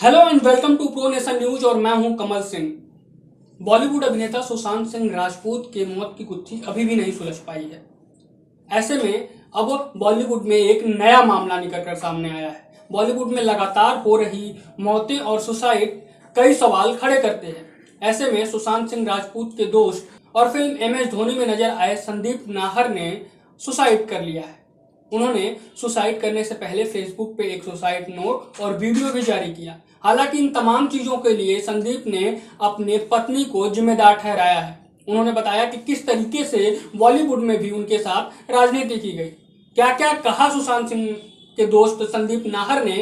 Hello and welcome to Pro Nation News और मैं हूं कमल सिंह। बॉलीवुड अभिनेता सुशांत सिंह राजपूत के मौत की गुत्थी अभी भी नहीं सुलझ पाई है। ऐसे में अब बॉलीवुड में एक नया मामला निकल कर सामने आया है। बॉलीवुड में लगातार हो रही मौतें और सुसाइड कई सवाल खड़े करते हैं। ऐसे में सुशांत सिंह राजपूत के दोस्त और फिल्म MS धोनी में नजर आए संदीप नाहर ने सुसाइड कर लिया है। उन्होंने सुसाइड करने से पहले फेसबुक पे एक सुसाइड नोट और वीडियो भी जारी किया। हालांकि इन तमाम चीजों के लिए संदीप ने अपने पत्नी को जिम्मेदार ठहराया है। उन्होंने बताया कि किस तरीके से बॉलीवुड में भी उनके साथ राजनीति की गई। क्या क्या कहा सुशांत सिंह के दोस्त संदीप नाहर ने,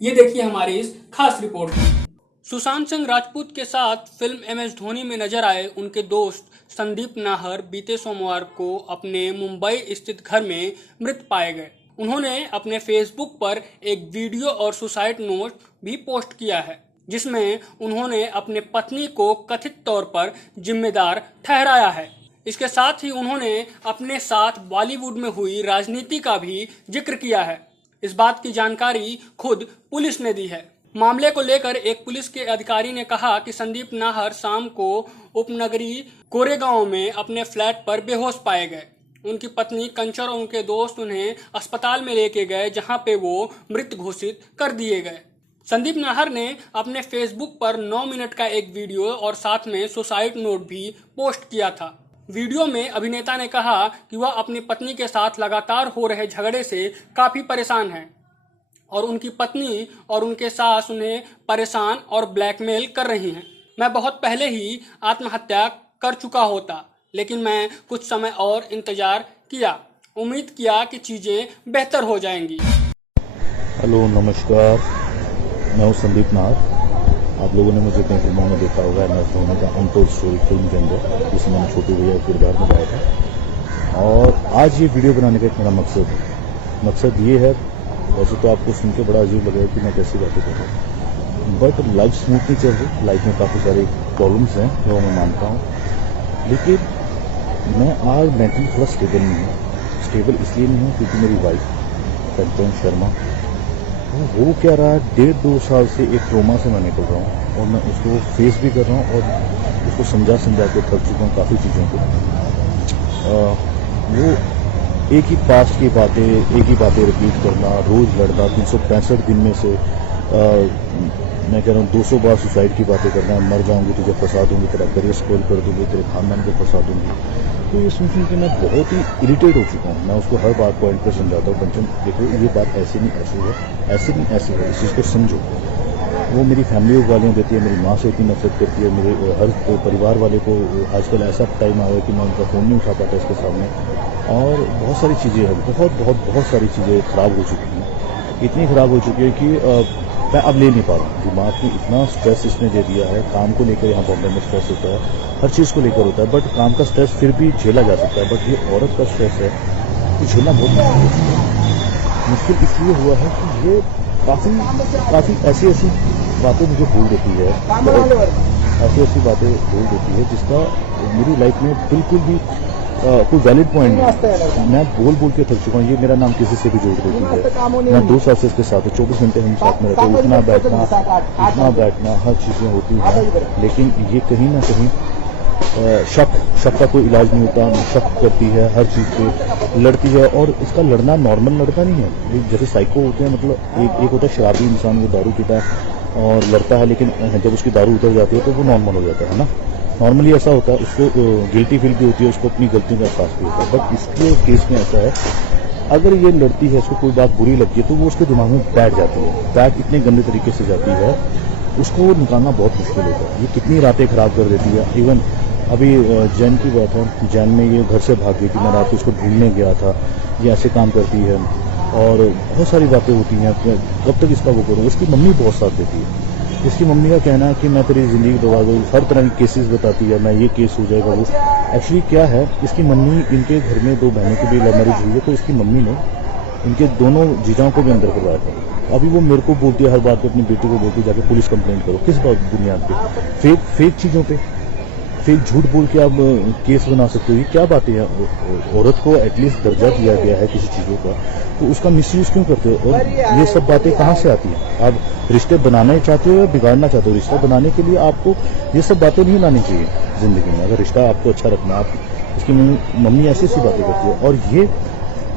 ये देखिए हमारी इस खास रिपोर्ट में। सुशांत सिंह राजपूत के साथ फिल्म MS धोनी में नजर आए उनके दोस्त संदीप नाहर बीते सोमवार को अपने मुंबई स्थित घर में मृत पाए गए। उन्होंने अपने फेसबुक पर एक वीडियो और सुसाइड नोट भी पोस्ट किया है, जिसमें उन्होंने अपने पत्नी को कथित तौर पर जिम्मेदार ठहराया है। इसके साथ ही उन्होंने अपने साथ बॉलीवुड में हुई राजनीति का भी जिक्र किया है। इस बात की जानकारी खुद पुलिस ने दी है। मामले को लेकर एक पुलिस के अधिकारी ने कहा कि संदीप नाहर शाम को उपनगरी कोरेगांव में अपने फ्लैट पर बेहोश पाए गए। उनकी पत्नी कंचर और उनके दोस्त उन्हें अस्पताल में लेके गए, जहां पे वो मृत घोषित कर दिए गए। संदीप नाहर ने अपने फेसबुक पर 9 मिनट का एक वीडियो और साथ में सुसाइड नोट भी पोस्ट किया था। वीडियो में अभिनेता ने कहा कि वह अपनी पत्नी के साथ लगातार हो रहे झगड़े से काफी परेशान है और उनकी पत्नी और उनके सास उन्हें परेशान और ब्लैकमेल कर रही हैं। मैं बहुत पहले ही आत्महत्या कर चुका होता, लेकिन मैं कुछ समय और इंतजार किया, उम्मीद किया कि चीजें बेहतर हो जाएंगी। हेलो नमस्कार, मैं हूँ संदीप नाहर। आप लोगों ने मुझे कई फिल्मों में देखा होगा। MS धोनी का अनटोल्ड स्टोरी फिल्म के अंदर, जिसमें मैंने छोटे भैया किरदार निभाया था। और आज ये वीडियो बनाने का एक मेरा मकसद ये है, वैसे तो आपको सुन के बड़ा अजीब लगेगा कि मैं कैसी बातें कर रहा हूँ, बट लाइफ स्मूथ नहीं चल रही। लाइफ में काफ़ी सारे प्रॉब्लम्स हैं जो मैं मानता हूँ, लेकिन मैं आज मेंटली थोड़ा स्टेबल नहीं हूँ। स्टेबल इसलिए नहीं हूँ क्योंकि मेरी वाइफ कंचन शर्मा वो क्या रहा है, 1.5-2 साल से एक ट्रोमा से मैं निकल रहा हूँ और मैं उसको फेस भी कर रहा हूँ और उसको समझा के थक चुका हूँ काफ़ी चीज़ों को। वो एक ही पास्ट की बातें, एक ही बातें रिपीट करना, रोज लड़ना, 365 दिन में से मैं कह रहा हूँ 200 बार सुसाइड की बातें करना, मर जाऊंगी तुझे फंसा दूंगी, तेरा करियर स्पॉइल कर दूंगी, तेरे खानदान को फंसा दूंगी। तो ये सुन के मैं बहुत ही इरिटेट हो चुका हूँ। मैं उसको हर बार पॉइंट पर समझाता हूँ, कंचन देखो ये बात ऐसे नहीं ऐसे है, ऐसे नहीं ऐसे है, इस चीज़ को समझो। वो मेरी फैमिली को गालियाँ देती है, मेरी माँ से इतनी नफरत करती है, मेरे हर परिवार वाले को। आजकल ऐसा टाइम आ गया कि मैं उनका फ़ोन नहीं उठा पाता इसके सामने, और बहुत सारी चीज़ें हैं, बहुत सारी चीज़ें ख़राब हो चुकी हैं। इतनी ख़राब हो चुकी है कि मैं अब ले नहीं पा रहा हूँ। दिमाग में इतना स्ट्रेस इसने दे दिया है। काम को लेकर यहाँ बॉम्बे में स्ट्रेस होता है, हर चीज़ को लेकर होता है, बट काम का स्ट्रेस फिर भी झेला जा सकता है। बट ये औरत का स्ट्रेस है, ये झेलना बहुत मुश्किल है। मुश्किल इसलिए हुआ है कि ये काफ़ी ऐसी बातें मुझे बोल देती है, ऐसी बातें बोल देती है जिसका मेरी लाइफ में बिल्कुल भी कोई वैलिड पॉइंट नहीं। मैं बोल के थक चुका हूँ। ये मेरा नाम किसी से भी जोड़ देती है। मैं 2 साल से इसके साथ हूँ, 24 घंटे हम साथ में रहते हैं, उठना बैठना हर चीज़ें होती हैं, लेकिन ये कहीं ना कहीं शक का कोई इलाज नहीं होता। शक करती है, हर चीज़ पे लड़ती है, और इसका लड़ना नॉर्मल लड़का नहीं है। जैसे साइको होते हैं, मतलब एक होता है शराबी इंसान, वो दारू पीता है और लड़ता है, लेकिन जब उसकी दारू उतर जाती है तो वो नॉर्मल हो जाता है ना। नॉर्मली ऐसा होता है, उसको गिल्टी फील भी होती है, उसको अपनी गलतियों का एहसास भी होता है। बट इसके केस में ऐसा है, अगर ये लड़ती है, उसको कोई बात बुरी लगती है तो वो उसके दिमाग में बैठ जाती है। बैठ इतने गंदे तरीके से जाती है, उसको निकालना बहुत मुश्किल होता है। ये कितनी रातें खराब कर देती है। इवन अभी जैन की बात है, जैन में ये घर से भाग गई थी, मैं रात को उसको ढूंढने गया था। ये ऐसे काम करती है और बहुत सारी बातें होती हैं। कब तक इसका वो करूँ। इसकी मम्मी बहुत साथ देती है। इसकी मम्मी का कहना है कि मैं तेरी ज़िंदगी बर्बाद हो, हर तरह के केसेस बताती है, मैं ये केस हो जाएगा वो। एक्चुअली क्या है, इसकी मम्मी, इनके घर में 2 बहनों की भी लव मैरिज हुई है, तो इसकी मम्मी ने इनके दोनों जीजाओं को भी अंदर करवाया था। अभी वो मेरे को बोलती है, हर बात पे अपनी बेटी को बोलती है जाके पुलिस कंप्लेंट करो। किस बात बुनियाद पे? फेक चीज़ों पे। फिर झूठ बोल के आप केस बना सकते हो, ये क्या बातें हैं। औरत को एटलीस्ट दर्जा दिया गया है किसी चीज़ों का, तो उसका मिसयूज क्यों करते हो। और ये सब बातें कहाँ से आती हैं। आप रिश्ते बनाना ही चाहते हो या बिगाड़ना चाहते हो। रिश्ता बनाने के लिए आपको ये सब बातें नहीं लानी चाहिए जिंदगी में। अगर रिश्ता आपको अच्छा रखना, आप उसकी मम्मी ऐसी ऐसी बातें करती है। और ये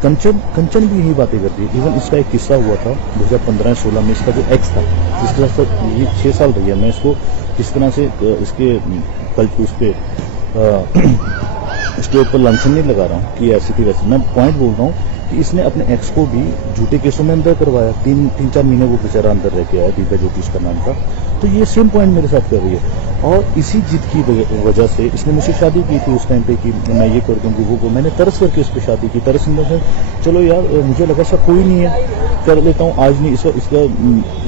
कंचन भी यही बातें करती है। इवन इसका एक किस्सा हुआ था 2015-16 में। इसका जो एक्स था, जिस तरह से ये 6 साल रही है, मैं इसको किस तरह से इसके कल उस पे इसके ऊपर लांछन नहीं लगा रहा हूँ कि ऐसी थी वैसी। मैं पॉइंट बोल रहा हूँ कि इसने अपने एक्स को भी झूठे केसों में अंदर करवाया। 3-4 महीने वो बेचारा अंदर रह के आया, दीपा ज्योति उसका नाम था। तो ये सेम पॉइंट मेरे साथ कर रही है। और इसी जिद की वजह से इसने मुझसे शादी की थी उस टाइम पे कि मैं ये कर दूंगी वो मैंने तरस करके इस पर शादी की। तरस में चलो यार, मुझे लगा सा कोई नहीं है, कर लेता हूँ। आज नहीं,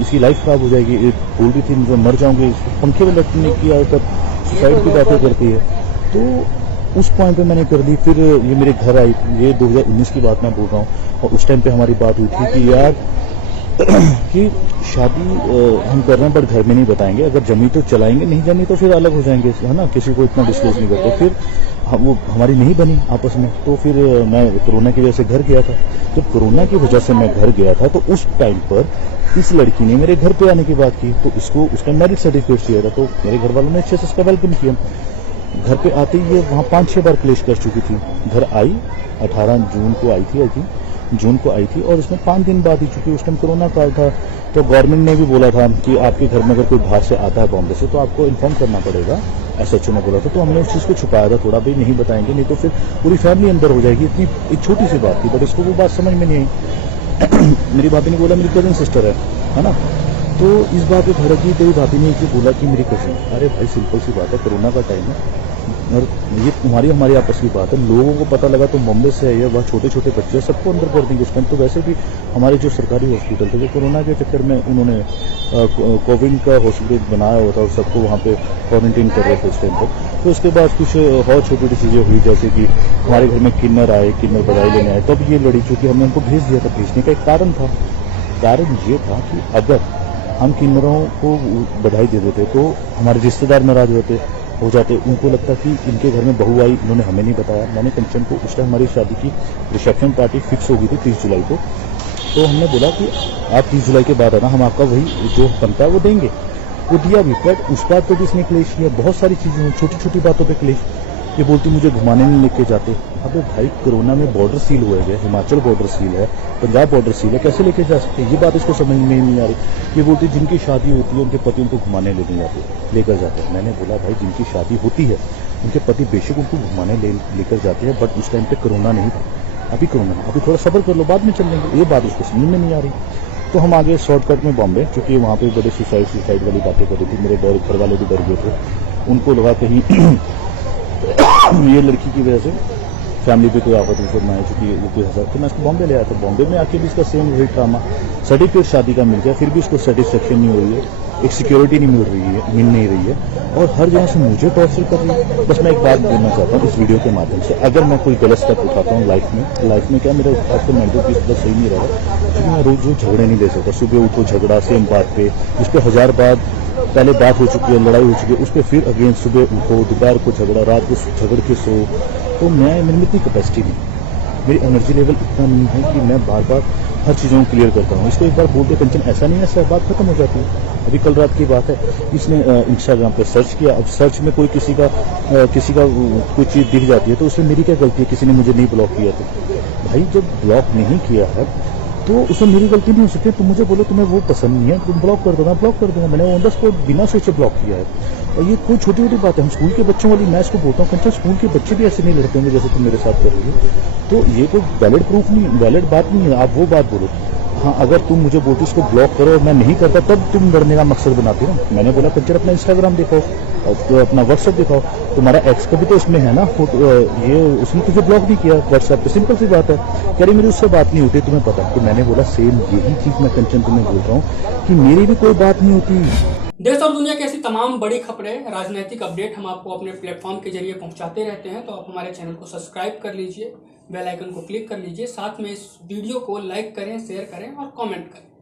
इसकी लाइफ खराब हो जाएगी। बोल रही थी मुझे मर जाऊंगी, पंखे में लटकने की आदत, सुसाइड की बातें करती है। तो उस पॉइंट पे मैंने कर दी। फिर ये मेरे घर आई, ये 2019 की बात मैं बोल रहा हूँ। और उस टाइम पे हमारी बात हुई थी कि यार कि शादी हम कर रहे हैं बट घर में नहीं बताएंगे। अगर जमी तो चलाएंगे, नहीं जमी तो फिर अलग हो जाएंगे, है ना। किसी को इतना डिस्क्लोज नहीं करते। फिर वो हमारी नहीं बनी आपस में। तो फिर मैं कोरोना की वजह से घर गया था। जब कोरोना की वजह से मैं घर गया था तो उस टाइम पर इस लड़की ने मेरे घर पे आने की बात की। तो इसको उसका मैरिज सर्टिफिकेट चाहिए था। तो मेरे घर वालों ने अच्छे से उसका वेलकम किया। घर पे आते ही ये वहाँ 5-6 बार क्लेश कर चुकी थी। घर आई 18 जून को आई थी, आई थी जून को आई थी। और इसमें 5 दिन बाद ही, चूंकि उस टाइम कोरोना काल था, तो गवर्नमेंट ने भी बोला था कि आपके घर में अगर कोई बाहर से आता है बॉम्बे से तो आपको इन्फॉर्म करना पड़ेगा। एसएचओ ने बोला था। तो हमने उस चीज़ को छुपाया था थोड़ा, भाई नहीं बताएंगे, नहीं तो फिर पूरी फैमिली अंदर हो जाएगी। इतनी एक छोटी सी बात थी, बट इसको वो बात समझ में नहीं आई। मेरी भाभी ने बोला मेरी कजिन सिस्टर है ना। तो इस बात पे भड़क गई। तेरी भाभी ने एक बोला कि मेरी कजिन। अरे भाई सिंपल सी बात है, कोरोना का टाइम है और ये तुम्हारी हमारी आपस की बात है। लोगों को पता लगा तो बॉम्बे से है, वहाँ छोटे छोटे बच्चे सबको अंदर कर देंगे। उस टाइम तो वैसे भी हमारे जो सरकारी हॉस्पिटल थे, जो कोरोना के चक्कर में उन्होंने कोविड का हॉस्पिटल बनाया हुआ था और सबको वहाँ पे क्वारंटीन कर रहे थे उस टाइम पर। तो उसके बाद कुछ और छोटी छोटी चीज़ें हुई, जैसे कि हमारे घर में किन्नर आए, किन्नर बधाई लेने आए। तब ये लड़ी, चूँकि हमने उनको भेज दिया था। भेजने का एक कारण था। कारण ये था कि अगर हम किन्नरों को बधाई दे देते तो हमारे रिश्तेदार नाराज हो जाते। उनको लगता कि इनके घर में बहू आई, इन्होंने हमें नहीं बताया। मैंने कंचन को, उस टाइम हमारी शादी की रिसेप्शन पार्टी फिक्स हो गई थी 30 जुलाई को। तो हमने बोला कि आप 30 जुलाई के बाद आना, हम आपका वही जो बनता है वो देंगे। वो दिया भी। बट उस बात पर भी इसने क्लेश किया। बहुत सारी चीज़ें हुई, छोटी छोटी बातों पर क्लेश। ये बोलती मुझे घुमाने नहीं लेके जाते। अबे भाई, कोरोना में बॉर्डर सील हुआ है, हिमाचल बॉर्डर सील है, पंजाब बॉर्डर सील है, कैसे लेके जा सकते हैं। ये बात इसको समझ में नहीं आ रही। ये बोलती जिनकी शादी होती है उनके पति उनको घुमाने लेकर जाते हैं। मैंने बोला भाई जिनकी शादी होती है उनके पति बेशक उनको घुमाने लेकर जाते हैं, बट उस टाइम पे कोरोना नहीं था। अभी कोरोना, अभी थोड़ा सब्र कर लो, बाद में चल लेंगे। ये बात उसको समझ में नहीं आ रही। तो हम आगे शॉर्टकट में बॉम्बे, क्योंकि वहाँ पे बड़े सुसाइड वाली बातें कर रही थी। मेरे घर वाले भी डर गए थे। उनको लगा कहीं ये लड़की की वजह से फैमिली पे कोई आफत विफत ना है, चूंकि वो कोई हंसा। तो मैं इसको बॉम्बे ले आया था। बॉम्बे में आके भी इसका सेम वही ड्रामा। सर्टिफिकेट शादी का मिल गया, फिर भी इसको सेटिस्फेक्शन नहीं हो रही है। एक सिक्योरिटी नहीं मिल नहीं रही है। और हर जगह से मुझे टॉर्चर कर रही है। बस मैं एक बात बोलना चाहता हूँ इस वीडियो के माध्यम से, अगर मैं कोई गलत स्टेप उठाता हूँ लाइफ में क्या मेरा आपको मेंटल पीस थोड़ा सही नहीं रहा, क्योंकि मैं रोज झगड़े नहीं दे सकता। सुबह उठो झगड़ा सेम बात पे, जिस पे 1000 बार पहले बात हो चुकी है, लड़ाई हो चुकी है, उस पर फिर अगेन सुबह उठो, दोपहर को झगड़ा, रात को झगड़ के सो। तो मेरे में इतनी कैपेसिटी नहीं, मेरी एनर्जी लेवल इतना नहीं है कि मैं बार बार हर चीज़ों को क्लियर करता हूँ। इसको एक बार बोलते कंचन ऐसा नहीं है, ऐसा बात खत्म हो जाती है। अभी कल रात की बात है, इसने इंस्टाग्राम पे सर्च किया। अब सर्च में कोई किसी का कोई चीज़ दिख जाती है तो उसमें मेरी क्या गलती है, किसी ने मुझे नहीं ब्लॉक किया। तो भाई जब ब्लॉक नहीं किया है तो उसमें मेरी गलती नहीं हो सकती। तुम मुझे बोलो तुम्हें वो पसंद नहीं है, तुम ब्लॉक कर दो, मैं ब्लॉक कर दूंगा। मैंने ऑन द स्पॉट बिना सोचे ब्लॉक किया है। और ये कोई छोटी छोटी बात है। हम स्कूल के बच्चों वाली, मैं इसको बोलता हूँ कंचन स्कूल के बच्चे भी ऐसे नहीं लड़ते होंगे जैसे तुम मेरे साथ कर रही हो। तो ये कोई वैलिड प्रूफ नहीं, वैलिड बात नहीं है। आप वो बात बोलो। हाँ, अगर तुम मुझे बोलती इसको ब्लॉक करो और मैं नहीं करता तब तुम लड़ने का मकसद बनाती ना। मैंने बोला कंचन अपना इंस्टाग्राम दिखाओ, तो अपना व्हाट्सएप दिखाओ। तुम्हारा एक्स का भी तो उसमें है ना, ये उसने तुझे ब्लॉक नहीं किया व्हाट्सएप पे, सिंपल सी बात है। कह रही मेरी उससे बात नहीं होती, तुम्हें पता। तो मैंने बोला सेम यही चीज मैं कंचन तुम्हें बोल रहा हूँ कि मेरी भी कोई बात नहीं होती। देश और दुनिया की ऐसी तमाम बड़ी खबरें, राजनीतिक अपडेट हम आपको अपने प्लेटफॉर्म के जरिए पहुंचाते रहते हैं। तो आप हमारे चैनल को सब्सक्राइब कर लीजिए, बेल आइकन को क्लिक कर लीजिए, साथ में इस वीडियो को लाइक करें, शेयर करें और कमेंट करें।